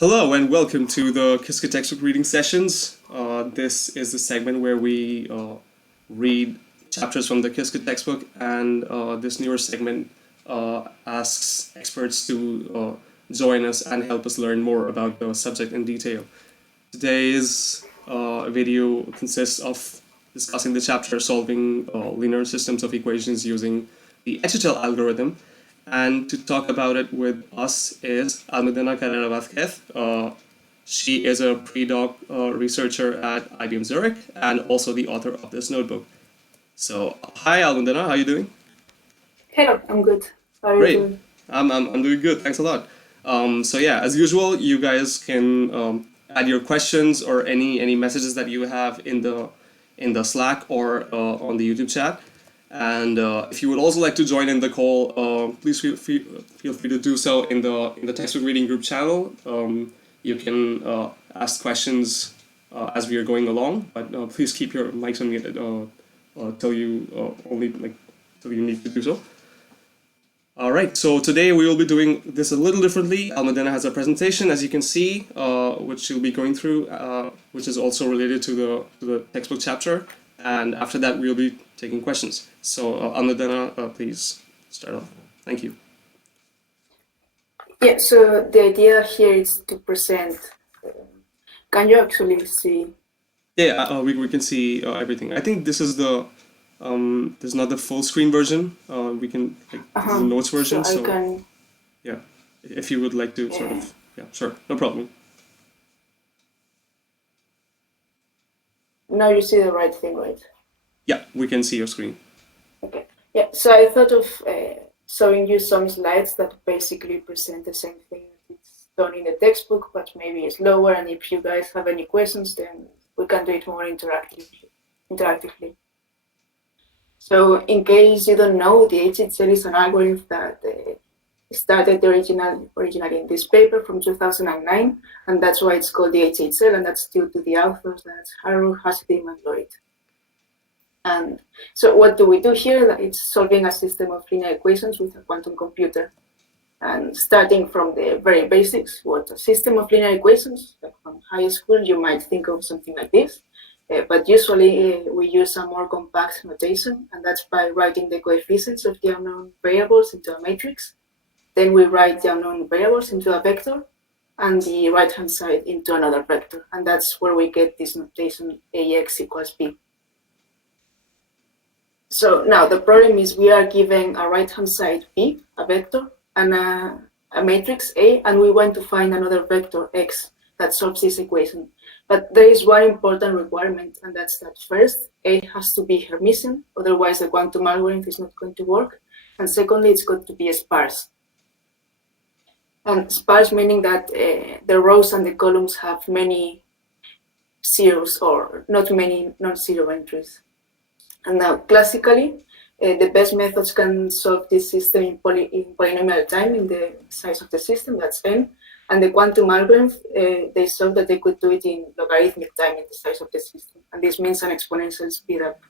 Hello and welcome to the Qiskit textbook reading sessions. This is the segment where we read chapters from the Qiskit textbook, and this newer segment asks experts to join us and help us learn more about the subject in detail. Today's video consists of discussing the chapter solving linear systems of equations using the HHL algorithm. And to talk about it with us is Almudena Carrera Vazquez. She is a pre-doc researcher at IBM Zurich and also the author of this notebook. So, hi Almudena, how are you doing? Hello, I'm good. How are you Great. doing? I'm doing good, thanks a lot. So yeah, as usual, you guys can add your questions or any messages that you have in the Slack or on the YouTube chat. And if you would also like to join in the call, please feel free to do so in the textbook reading group channel. You can ask questions as we are going along, but please keep your mics unmuted till you till you need to do so. All right, so today we will be doing this a little differently. Almudena has a presentation, as you can see, which she'll be going through, which is also related to the textbook chapter. And after that, we'll be taking questions. So, Almudena, please start off. Thank you. Yeah, so the idea here is to present. Can you actually see? Yeah, we can see everything. I think this is this is not the full screen version. We can the notes version. So I can. Yeah, if you would like to sort of, yeah, sure, no problem. Now you see the right thing, right? Yeah, we can see your screen. Okay. Yeah, so I thought of showing you some slides that basically present the same thing it's done in the textbook, but maybe slower. And if you guys have any questions, then we can do it more interactively. So in case you don't know, the HHL is an algorithm that started originally in this paper from 2009, and that's why it's called the HHL, and that's due to the authors, that's Harold, Hasidim, and Lloyd. And so what do we do here? It's solving a system of linear equations with a quantum computer. And starting from the very basics, what a system of linear equations, like from high school, you might think of something like this. But usually we use a more compact notation, and that's by writing the coefficients of the unknown variables into a matrix. Then we write the unknown variables into a vector and the right-hand side into another vector. And that's where we get this notation AX equals B. So now the problem is we are given a right-hand side B, a vector, and a matrix A, and we want to find another vector X that solves this equation. But there is one important requirement, and that's that first, A has to be Hermitian, otherwise the quantum algorithm is not going to work. And secondly, it's got to be sparse. And sparse meaning that the rows and the columns have many zeros or not many non-zero entries. And now classically, the best methods can solve this system in polynomial time in the size of the system, that's n. And the quantum algorithm, they solved that they could do it in logarithmic time in the size of the system. And this means an exponential speed up.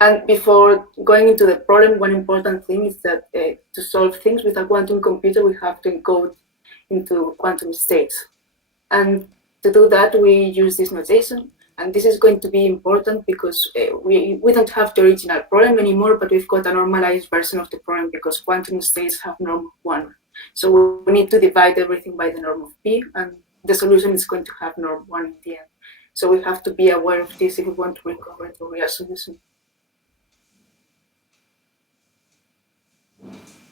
And before going into the problem, one important thing is that to solve things with a quantum computer, we have to encode into quantum states. And to do that, we use this notation. And this is going to be important because we don't have the original problem anymore, but we've got a normalized version of the problem because quantum states have norm 1. So we need to divide everything by the norm of P, and the solution is going to have norm 1 in the end. So we have to be aware of this if we want to recover the real solution.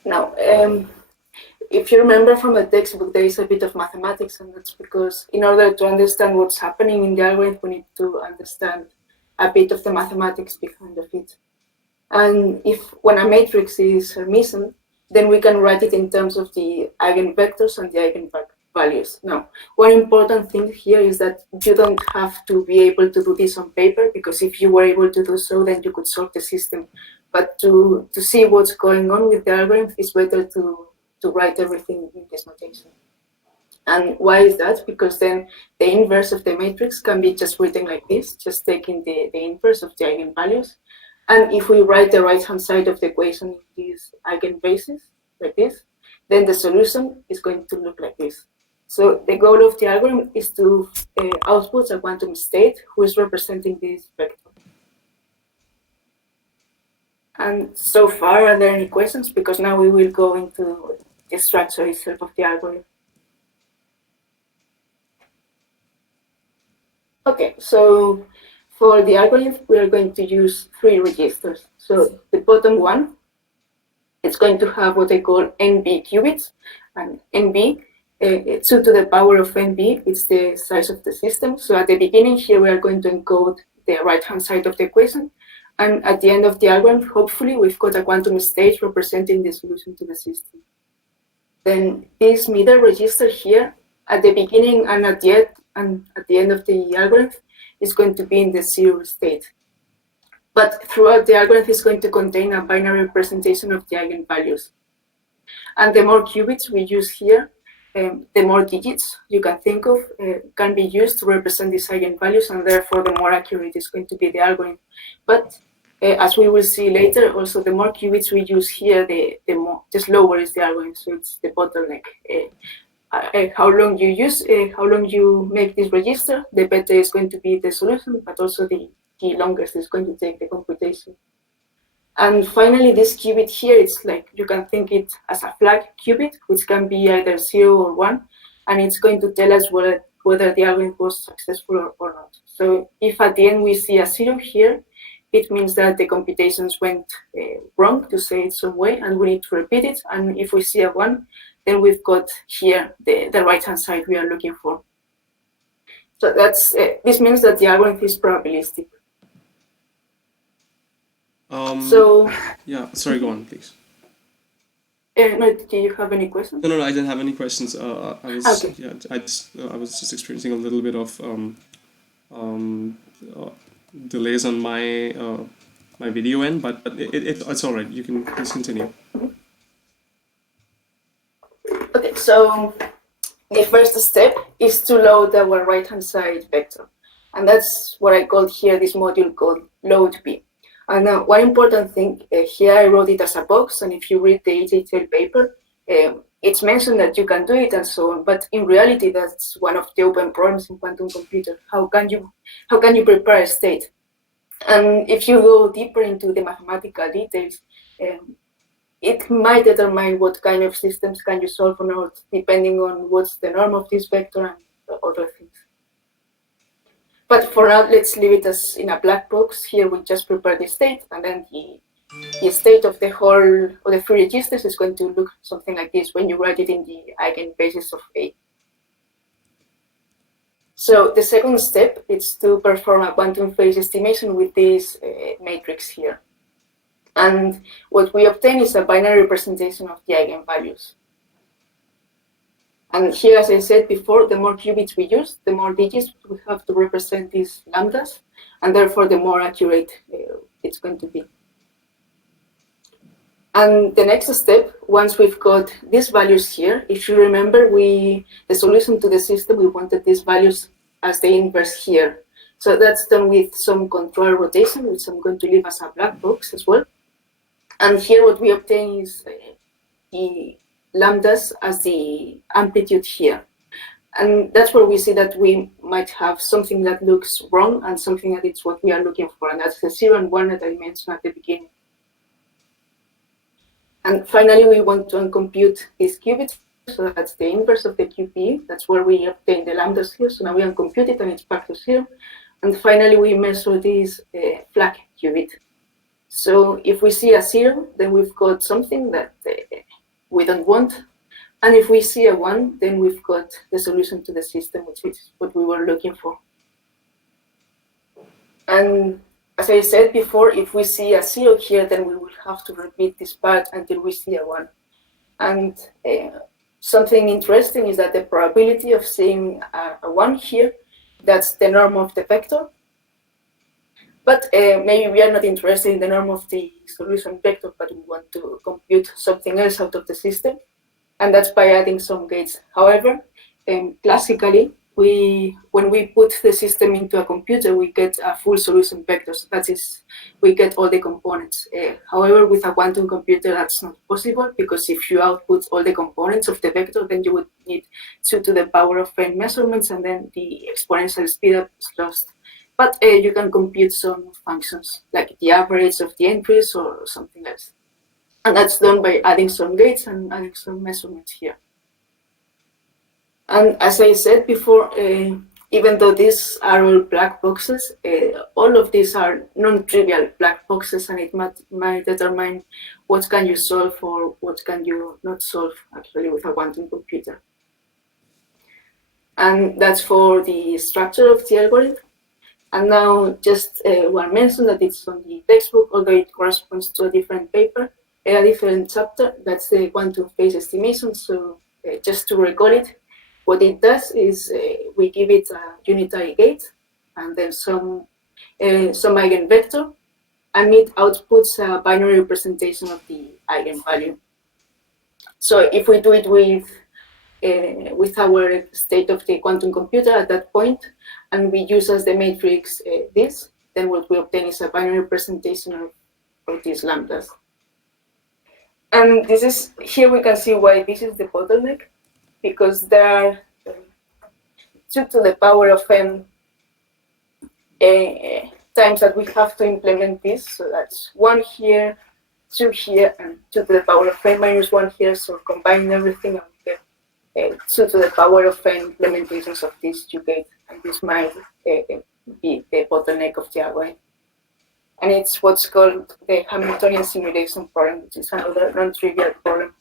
Now, if you remember from the textbook, there is a bit of mathematics, and that's because in order to understand what's happening in the algorithm, we need to understand a bit of the mathematics behind it. And when a matrix is Hermitian, then we can write it in terms of the eigenvectors and the eigenvalues. Now, one important thing here is that you don't have to be able to do this on paper, because if you were able to do so, then you could solve the system. But to see what's going on with the algorithm, it's better to write everything in this notation. And why is that? Because then the inverse of the matrix can be just written like this, just taking the inverse of the eigenvalues. And if we write the right-hand side of the equation in these eigenbases, like this, then the solution is going to look like this. So the goal of the algorithm is to output a quantum state who is representing this vector. And so far, are there any questions? Because now we will go into the structure itself of the algorithm. Okay, so for the algorithm, we are going to use 3 registers. So the bottom one, it's going to have what I call NB qubits, and NB, 2 to the power of NB, it's the size of the system. So at the beginning here, we are going to encode the right-hand side of the equation, and at the end of the algorithm, hopefully, we've got a quantum state representing the solution to the system. Then this middle register here, at the beginning and at the end of the algorithm, is going to be in the 0 state. But throughout the algorithm is going to contain a binary representation of the eigenvalues. And the more qubits we use here, the more digits you can think of can be used to represent these eigenvalues, and therefore the more accurate is going to be the algorithm. But as we will see later, also the more qubits we use here, the slower is the algorithm. So it's the bottleneck. How long you use, how long you make this register, the better is going to be the solution, but also the longest is going to take the computation. And finally, this qubit here, it's like you can think it as a flag qubit, which can be either 0 or 1, and it's going to tell us whether the algorithm was successful or not. So if at the end we see a 0 here, it means that the computations went wrong, to say it some way, and we need to repeat it. And if we see a 1, then we've got here the right-hand side we are looking for. So that's this means that the algorithm is probabilistic. So yeah, sorry, go on, please. No, do you have any questions? No, I didn't have any questions. I was Okay. yeah, I was just experiencing a little bit of delays on my my video end, but it's all right. You can please continue. Okay, so the first step is to load our right-hand side vector, and that's what I called here this module called load B. And one important thing here, I wrote it as a box, and if you read the detailed paper, it's mentioned that you can do it and so on. But in reality, that's one of the open problems in quantum computer. How can you prepare a state? And if you go deeper into the mathematical details, it might determine what kind of systems can you solve or not, depending on what's the norm of this vector and other things. But for now, let's leave it as in a black box. Here we just prepare the state, and then the state of the whole of the 3 registers is going to look something like this when you write it in the eigenbasis of A. So the second step is to perform a quantum phase estimation with this matrix here. And what we obtain is a binary representation of the eigenvalues. And here, as I said before, the more qubits we use, the more digits we have to represent these lambdas, and therefore the more accurate it's going to be. And the next step, once we've got these values here, if you remember, the solution to the system, we wanted these values as the inverse here. So that's done with some control rotation, which I'm going to leave as a black box as well. And here what we obtain is the lambdas as the amplitude here. And that's where we see that we might have something that looks wrong and something that it's what we are looking for. And that's the 0 and 1 that I mentioned at the beginning. And finally, we want to uncompute these qubits. So that's the inverse of the QPE. That's where we obtain the lambdas here. So now we uncompute it and it's back to 0. And finally, we measure this flag qubit. So if we see a 0, then we've got something that we don't want. And if we see a 1, then we've got the solution to the system, which is what we were looking for. And as I said before, if we see a 0 here, then we will have to repeat this part until we see a 1. And something interesting is that the probability of seeing a 1 here, that's the norm of the vector. But maybe we are not interested in the norm of the solution vector, but we want to compute something else out of the system. And that's by adding some gates. However, classically, when we put the system into a computer, we get a full solution vectors. That is, we get all the components. However, with a quantum computer, that's not possible, because if you output all the components of the vector, then you would need 2 to the power of n measurements, and then the exponential speedup is lost. But you can compute some functions, like the average of the entries or something else. And that's done by adding some gates and adding some measurements here. And as I said before, even though these are all black boxes, all of these are non-trivial black boxes, and it might determine what can you solve or what can you not solve actually with a quantum computer. And that's for the structure of the algorithm. And now just one mention that it's on the textbook, although it corresponds to a different paper, a different chapter. That's the quantum phase estimation. So just to recall it, what it does is we give it a unitary gate and then some eigenvector, and it outputs a binary representation of the eigenvalue. So if we do it with our state of the quantum computer at that point, and we use as the matrix this, then what we obtain is a binary representation of these lambdas. And this is, here we can see why this is the bottleneck, because there are 2 to the power of n times that we have to implement this. So that's 1 here, 2 here, and 2 to the power of n minus 1 here. So combining everything, and we get 2 to the power of n implementations of this you get, and this might be the bottleneck of the algorithm. And it's what's called the Hamiltonian simulation problem, which is another non-trivial problem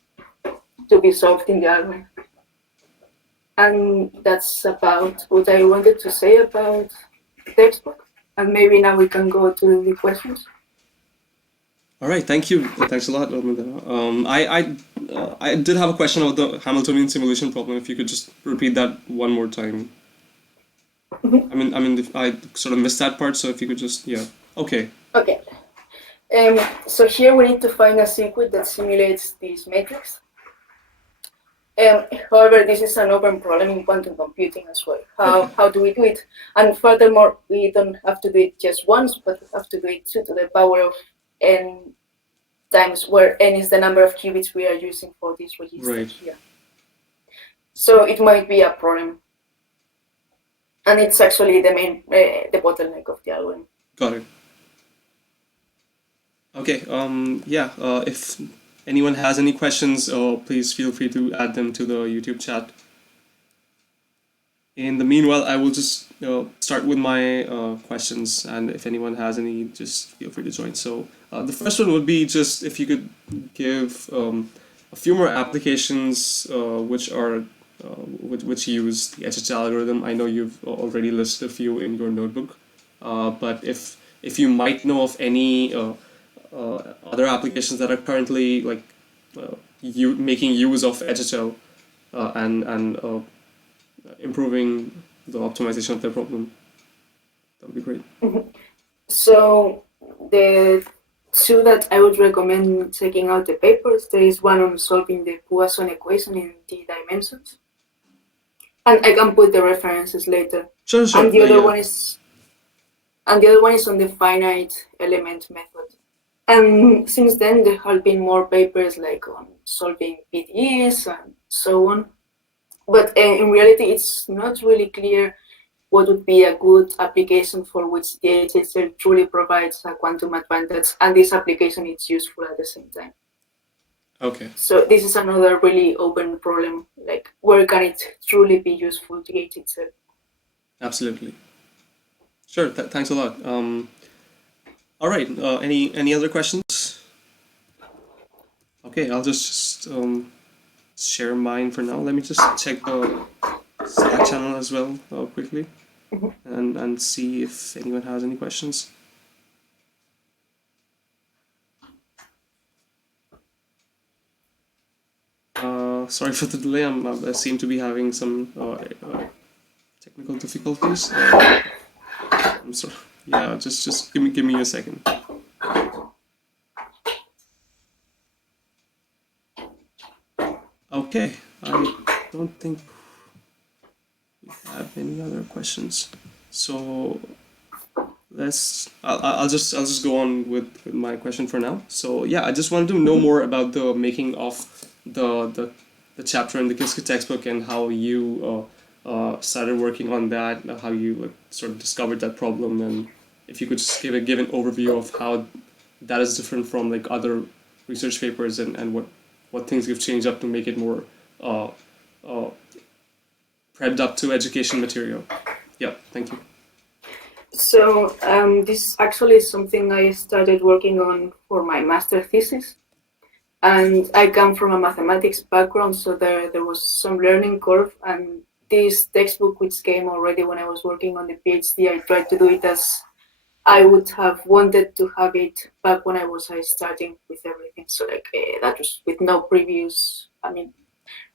to be solved in the algorithm. And that's about what I wanted to say about the textbook. And maybe now we can go to the questions. All right, thank you. Thanks a lot, Almudena. I did have a question about the Hamiltonian simulation problem. If you could just repeat that one more time. I sort of missed that part, so if you could just, yeah. Okay. Okay. So here we need to find a circuit that simulates this matrix. However, this is an open problem in quantum computing as well. How do we do it? And furthermore, we don't have to do it just once, but we have to do it 2 to the power of n times, where n is the number of qubits we are using for this register here. So it might be a problem. And it's actually the main, the bottleneck of the algorithm. Got it. Okay, if anyone has any questions, please feel free to add them to the YouTube chat. In the meanwhile, I will just start with my questions, and if anyone has any, just feel free to join. So the first one would be just if you could give a few more applications which use the HH algorithm. I know you've already listed a few in your notebook, but if you might know of any other applications that are currently making use of HHL and improving the optimization of their problem, that would be great. So the 2 that I would recommend checking out the papers, there is one on solving the Poisson equation in d dimensions, and I can put the references later. Sure. And the other one is on the finite element method. And since then, there have been more papers like on solving PDEs and so on. But in reality, it's not really clear what would be a good application for which the HHL truly provides a quantum advantage, and this application is useful at the same time. Okay. So this is another really open problem, like where can it truly be useful to gauge itself? Absolutely. Sure, thanks a lot. All right, any other questions? Okay, I'll just share mine for now. Let me just check the Slack channel as well quickly, and see if anyone has any questions. Sorry for the delay. I seem to be having some technical difficulties. I'm sorry. Yeah, just give me a second. Okay, I don't think we have have any other questions. So I'll just go on with my question for now. So yeah, I just wanted to know more about the making of the chapter in the Qiskit textbook and how you started working on that, how you like, sort of discovered that problem, and if you could just give an overview of how that is different from like other research papers, and what things you've changed up to make it more uh, uh, prepped up to education material. Yeah, thank you. So this actually is something I started working on for my master thesis. And I come from a mathematics background, so there was some learning curve. And this textbook, which came already when I was working on the PhD, I tried to do it as I would have wanted to have it back when I was starting with everything. So like that was with no previous, I mean,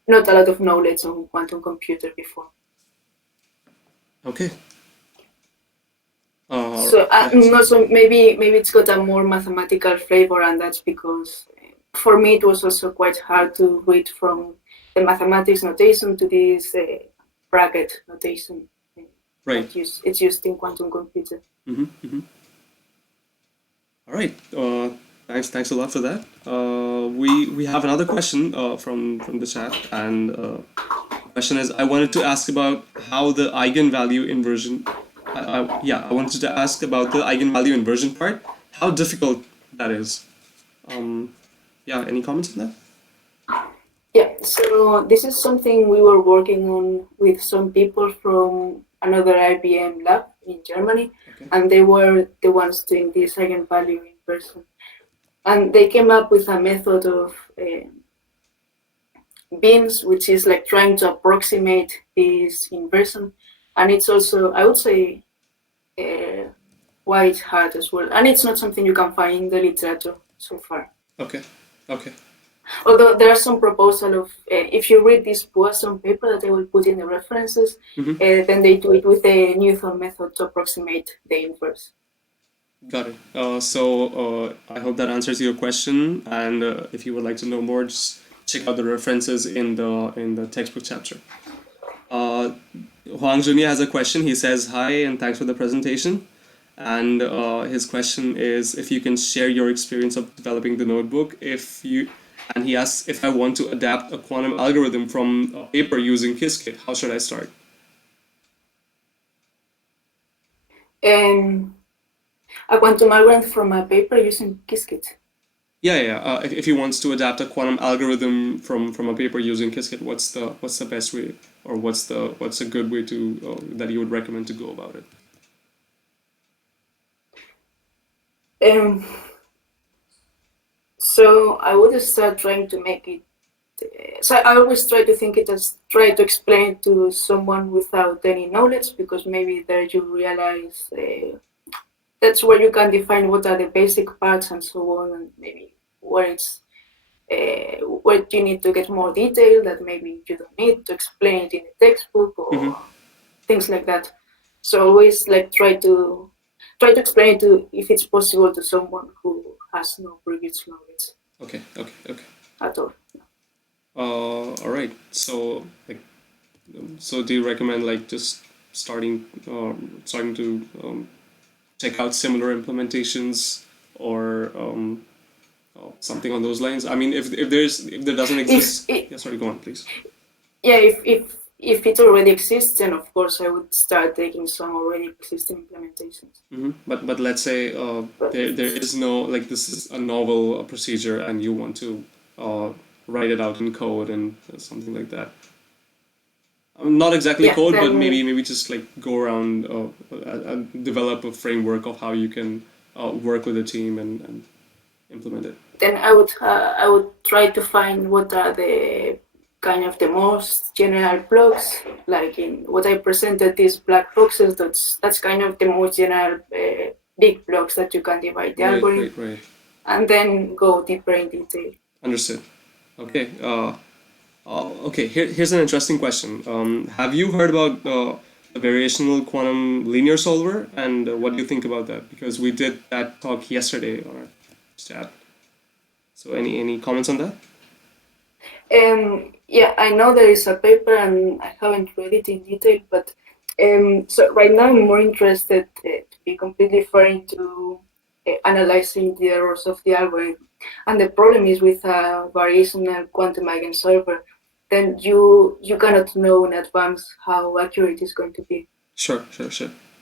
not a lot of knowledge on quantum computer before. Okay. So Yeah, also maybe it's got a more mathematical flavor, and that's because for me it was also quite hard to read from the mathematics notation to this bracket notation. right. It's used in quantum computer. Mm-hmm, mm-hmm. All right. Thanks a lot for that. We have another question from the chat, and the question is, I wanted to ask about how the eigenvalue inversion. I wanted to ask about the eigenvalue inversion part. How difficult that is. Yeah. Any comments on that? Yeah. So this is something we were working on with some people from another IBM lab in Germany, Okay. and they were the ones doing this eigenvalue inversion. And they came up with a method of beams, which is like trying to approximate this inversion. And it's also, I would say, quite hard as well. And it's not something you can find in the literature so far. Okay. Okay. Although there are some proposal of, if you read this Poisson paper that I will put in the references, Mm-hmm. then they do it with the Newton method to approximate the inverse. Got it. So I hope that answers your question. And if you would like to know more, just check out the references in the textbook chapter. Huang Junia has a question. He says, "Hi and thanks for the presentation." And his question is if you can share your experience of developing the notebook. And he asks if I want to adapt a quantum algorithm from a paper using Qiskit, how should I start? A quantum algorithm from a paper using Qiskit. Yeah. If he wants to adapt a quantum algorithm from a paper using Qiskit, what's the best way, or what's a good way to that you would recommend to go about it? So I would start trying to make it. So I always try to think it as try to explain it to someone without any knowledge, because maybe there you realize that's where you can define what are the basic parts and so on, and maybe where it's where you need to get more detail that maybe you don't need to explain it in the textbook or things like that. So always like try to explain it to, if it's possible, to someone who has no previous knowledge. Okay. At all. All right. So do you recommend like just starting to check out similar implementations, or something on those lines? I mean, if there doesn't exist, sorry, go on, please. Yeah, if it already exists, then of course I would start taking some already existing implementations. Mm-hmm. But let's say there is no, like, this is a novel procedure and you want to write it out in code and something like that. Not exactly code, but maybe just like go around and develop a framework of how you can work with a team and implement it. Then I would try to find what are the kind of the most general blocks, like in what I presented, these black boxes. That's kind of the most general big blocks that you can divide the algorithm, right. And then go deeper in detail. Understood. Okay. Okay. Here's an interesting question. Have you heard about the variational quantum linear solver, and what do you think about that? Because we did that talk yesterday on our chat. So any comments on that? Yeah, I know there is a paper and I haven't read it in detail, but So right now I'm more interested, to be completely fair, into analyzing the errors of the algorithm. And the problem is with a variational quantum eigensolver, then you cannot know in advance how accurate it's going to be. Sure.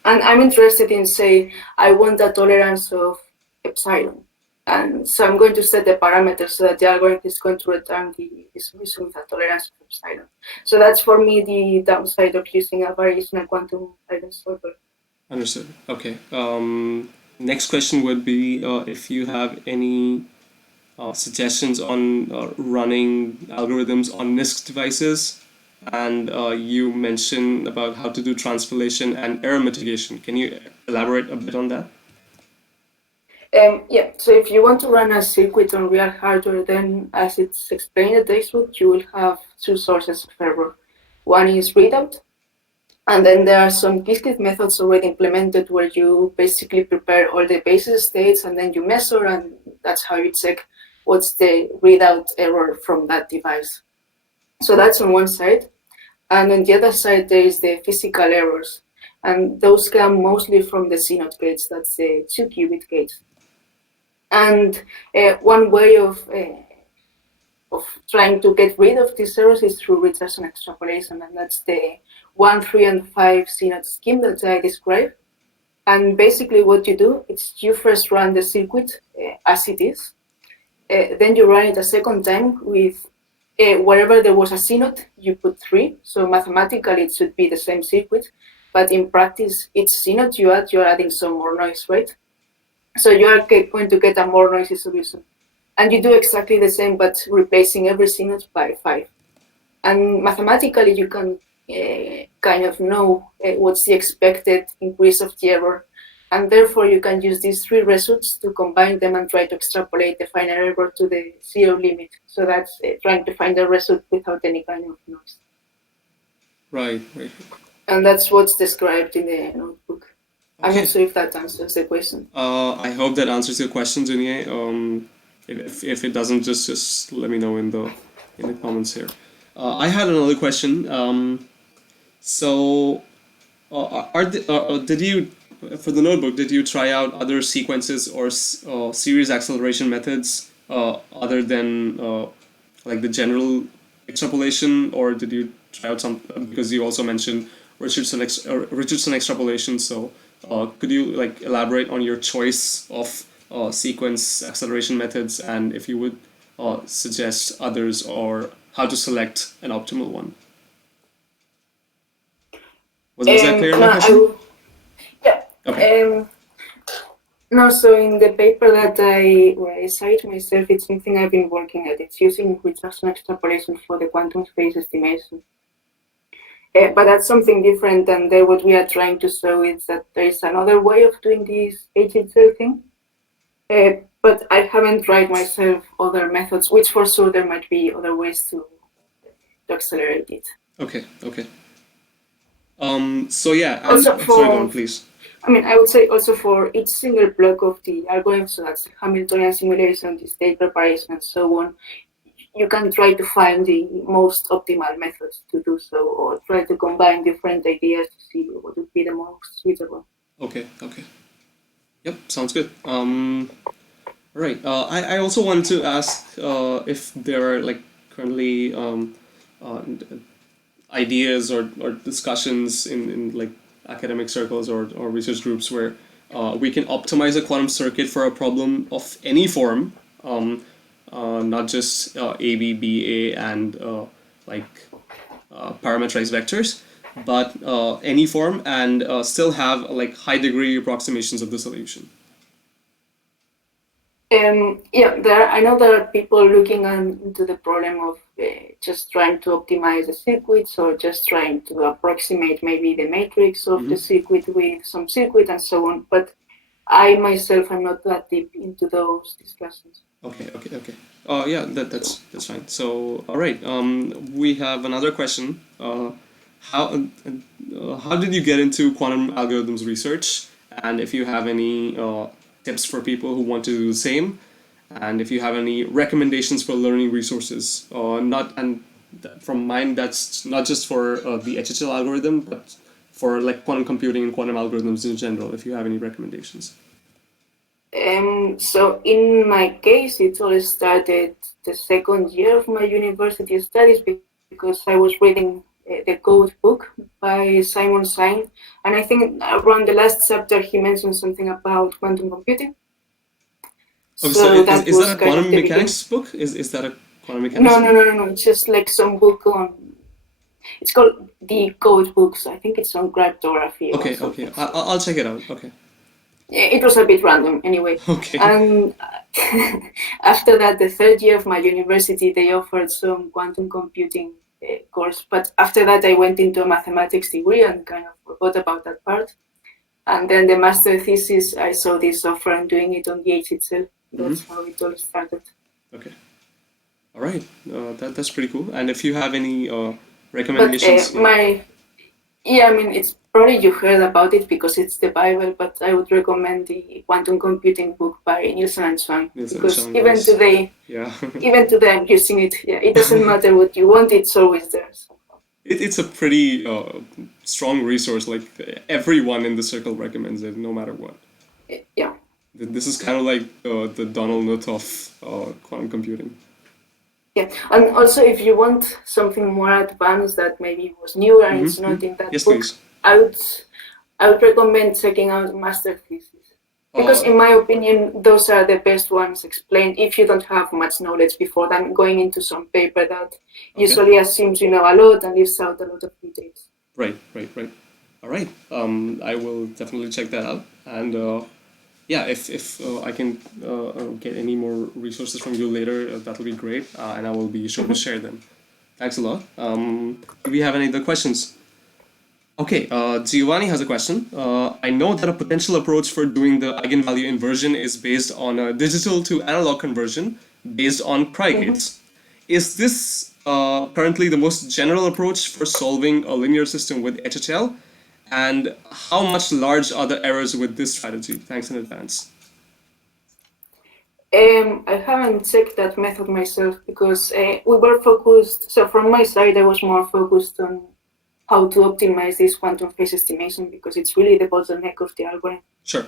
And I'm interested in, say, I want a tolerance of epsilon. And so I'm going to set the parameters so that the algorithm is going to return the solution with a tolerance of epsilon. So that's for me the downside of using a variational quantum eigensolver. Understood. Okay. Next question would be if you have any suggestions on running algorithms on NISQ devices, and you mentioned about how to do transpilation and error mitigation. Can you elaborate a bit on that? Yeah, so if you want to run a circuit on real hardware, then as it's explained in the textbook, you will have two sources of error. One is readout, and then there are some Qiskit methods already implemented where you basically prepare all the basis states and then you measure, and that's how you check what's the readout error from that device. So that's on one side. And on the other side, there is the physical errors. And those come mostly from the CNOT gates, that's the 2-qubit gates. And one way of trying to get rid of these errors is through Richardson extrapolation, and that's the 1, 3, and 5 CNOT scheme that I described. And basically what you do is you first run the circuit as it is, then you run it a second time with wherever there was a CNOT, you put 3, so mathematically it should be the same circuit, but in practice each CNOT you're adding some more noise, right? So you are going to get a more noisy solution. And you do exactly the same, but replacing every CNOT by 5. And mathematically, you can kind of know what's the expected increase of the error. And therefore, you can use these 3 results to combine them and try to extrapolate the final error to the 0 limit. So that's trying to find a result without any kind of noise. Right. And that's what's described in the notebook. Okay. I'm not sure if that answers the question. I hope that answers your question, Junier. If it doesn't, just let me know in the comments here. I had another question. Did you, for the notebook, did you try out other sequences or series acceleration methods other than like the general extrapolation, or did you try out some, because you also mentioned Richardson extrapolation, so could you like elaborate on your choice of sequence acceleration methods, and if you would suggest others, or how to select an optimal one? Was that clear, my question? Yeah. Okay. No, so in the paper that I cite myself, it's something I've been working at. It's using Richardson extrapolation for the quantum space estimation. But that's something different, and what we are trying to show is that there is another way of doing this HHL thing. But I haven't tried myself other methods, which for sure there might be other ways to accelerate it. Okay. So yeah, also sorry, go on, please. I mean, I would say also for each single block of the algorithm, so that's Hamiltonian simulation, the state preparation, and so on, you can try to find the most optimal methods to do so, or try to combine different ideas to see what would be the most suitable. Okay. Yep, sounds good. Right. I also wanted to ask if there are like currently ideas or discussions in like academic circles or research groups where we can optimize a quantum circuit for a problem of any form, not just A, B, B, A, and parameterized vectors, but any form, and still have like high degree approximations of the solution. Yeah, I know there are people looking into the problem of just trying to optimize the circuits, or just trying to approximate maybe the matrix of the circuit with some circuit and so on. But I myself am not that deep into those discussions. Okay. Yeah, that's fine. So, all right. We have another question. How did you get into quantum algorithms research? And if you have any tips for people who want to do the same, and if you have any recommendations for learning resources, from mine, that's not just for the HHL algorithm, but for like quantum computing and quantum algorithms in general, if you have any recommendations. So in my case, it all started the second year of my university studies because I was reading the Code book by Simon Sain, and I think around the last chapter he mentioned something about quantum computing. Okay, so that is was that a kind of quantum the mechanics book? Is that a quantum mechanics book? No. It's just like some book on. It's called the Code books. I think it's on cryptography. Okay, okay. I'll check it out. Okay. It was a bit random anyway. Okay. And after that, the third year of my university, they offered some quantum computing course. But after that, I went into a mathematics degree and kind of forgot about that part. And then the master thesis, I saw this offer and doing it on the H itself. That's how it all started. Okay. All right. That's pretty cool. And if you have any recommendations? It's probably you heard about it because it's the Bible, but I would recommend the quantum computing book by Nielsen and Swan. Because even today I'm using it. Yeah, it doesn't matter what you want; it's always there. It's a pretty strong resource. Like everyone in the circle recommends it, no matter what. Yeah. This is kind of like the Donald Knuth of quantum computing. Yeah, and also if you want something more advanced that maybe was newer and it's not in that book, please. I would recommend checking out master thesis. Because in my opinion, those are the best ones explained if you don't have much knowledge before than going into some paper that usually assumes you know a lot and leaves out a lot of details. Right. All right. I will definitely check that out. And if I can get any more resources from you later, that will be great. And I will be sure to share them. Thanks a lot. Do we have any other questions? Okay, Giovanni has a question. I know that a potential approach for doing the eigenvalue inversion is based on a digital to analog conversion based on Cray gates. Is this currently the most general approach for solving a linear system with HHL? And how much large are the errors with this strategy? Thanks in advance. I haven't checked that method myself because we were focused. So from my side, I was more focused on how to optimize this quantum phase estimation because it's really the bottleneck of the algorithm. Sure.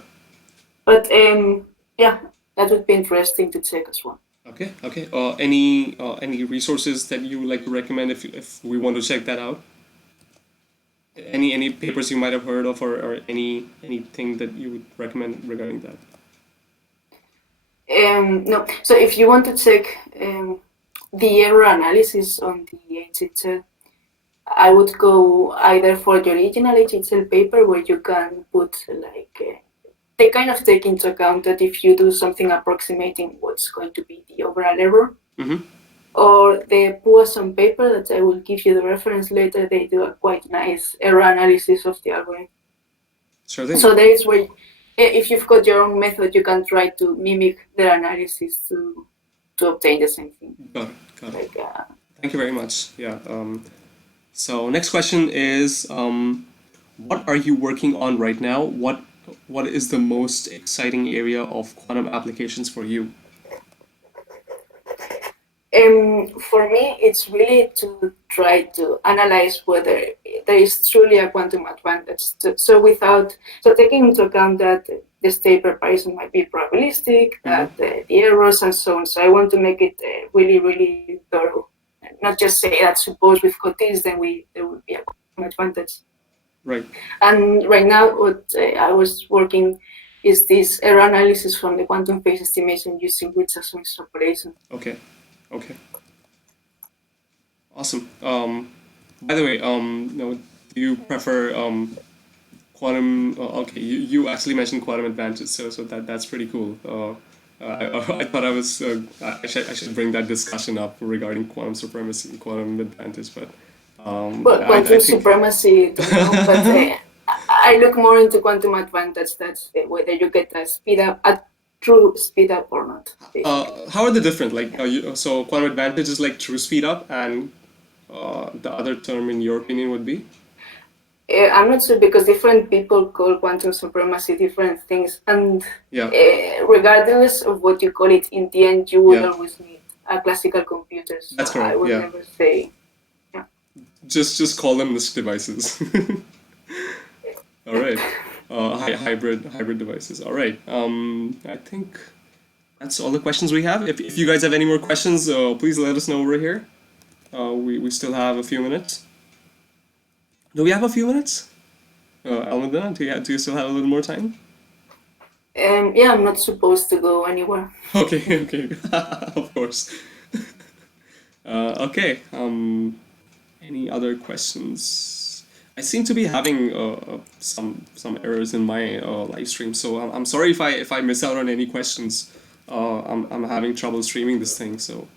But that would be interesting to check as well. Okay. Any resources that you would like to recommend if we want to check that out? Any papers you might have heard of or anything that you would recommend regarding that? No. So if you want to check the error analysis on the HHL, I would go either for the original HHL paper where you can put they kind of take into account that if you do something approximating what's going to be the overall error, or the Poisson paper that I will give you the reference later, they do a quite nice error analysis of the algorithm. Sure thing. So there is where, if you've got your own method, you can try to mimic their analysis to obtain the same thing. Got it. Thank you very much. Yeah. So next question is, what are you working on right now? What is the most exciting area of quantum applications for you? For me, it's really to try to analyze whether there is truly a quantum advantage. So taking into account that the state preparation might be probabilistic, that the errors and so on. So I want to make it really, really thorough. Not just say that suppose we've got this, then there would be a quantum advantage. Right. And right now, what I was working is this error analysis from the quantum phase estimation using Richardson extrapolation. Okay. Awesome. By the way, do you prefer quantum? Okay, you actually mentioned quantum advantage, so that's pretty cool. I thought I should bring that discussion up regarding quantum supremacy and quantum advantage, but quantum supremacy, don't know, but I look more into quantum advantage. That's whether you get a true speed up or not. How are they different? So quantum advantage is like true speed up, and the other term, in your opinion, would be? I'm not sure because different people call quantum supremacy different things, and regardless of what you call it, in the end you will always need a classical computer. So that's correct. I would never say. Just call them NISQ devices. All right. Hybrid devices. All right. I think that's all the questions we have. If you guys have any more questions, please let us know over here. We still have a few minutes. Do we have a few minutes? Almudena, do you still have a little more time? Yeah, I'm not supposed to go anywhere. Okay, okay, of course. Okay. Any other questions? I seem to be having some errors in my live stream, so I'm sorry if I miss out on any questions. I'm having trouble streaming this thing, so